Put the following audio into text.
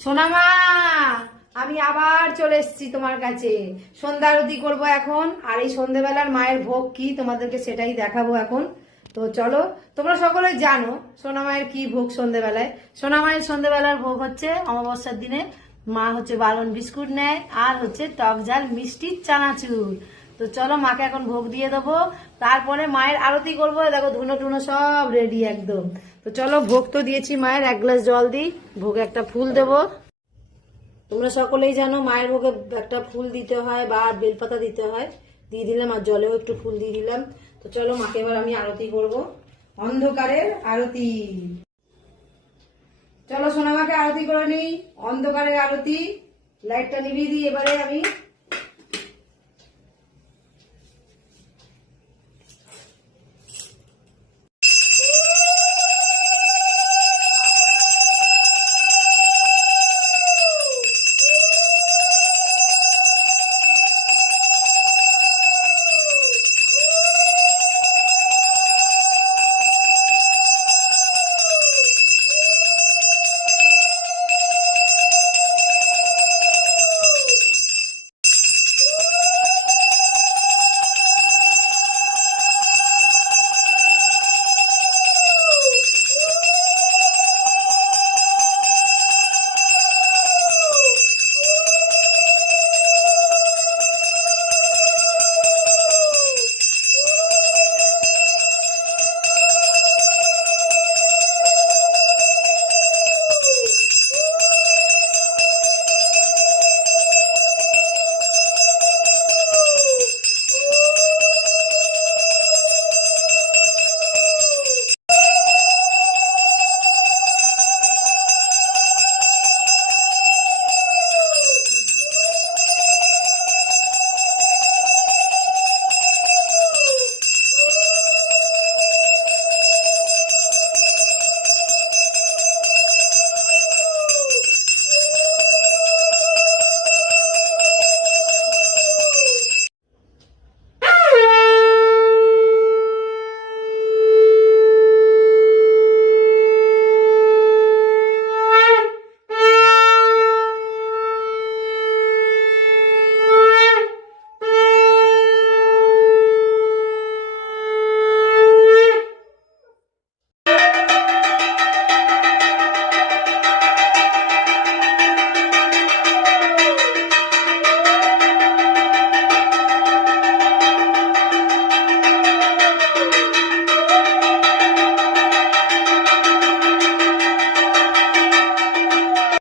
সোনামা, আমি আবার চলে এসেছি তোমার কাছে। সন্ধ্যা আরতি করবো এখন, আর এই সন্ধ্যেবেলার মায়ের ভোগ কি তোমাদেরকে সেটাই দেখাবো এখন। তো চলো, তোমরা সকলে জানো সোনামায়ের কি ভোগ সন্ধ্যেবেলায়। সোনামায়ের সন্ধ্যেবেলার ভোগ হচ্ছে অমাবস্যার দিনে মা হচ্ছে বালন বিস্কুট নেয়, আর হচ্ছে টক ঝাল মিষ্টি চানাচুর। তো চলো, মাকে এখন ভোগ দিয়ে দেবো, তারপরে মায়ের আরতি করবো। দেখো ধুনো টুনো সব রেডি একদম। তো চলো, ভোগ তো দিয়েছি মায়ের, এক গ্লাস জল দিই, ভোগে একটা ফুল দেবো। তোমরা সকলেই জানো মায়ের ভোগে একটা ফুল দিতে হয় বা বেলপাতা দিতে হয়। দিয়ে দিলাম, আর জলেও একটু ফুল দিয়ে দিলাম। তো চলো, মাকে এবার আমি আরতি করব, অন্ধকারের আরতি। চলো সোনামাকে আরতি করে নিই, অন্ধকারের আরতি। লাইটটা নিভিয়ে দিই এবারে আমি।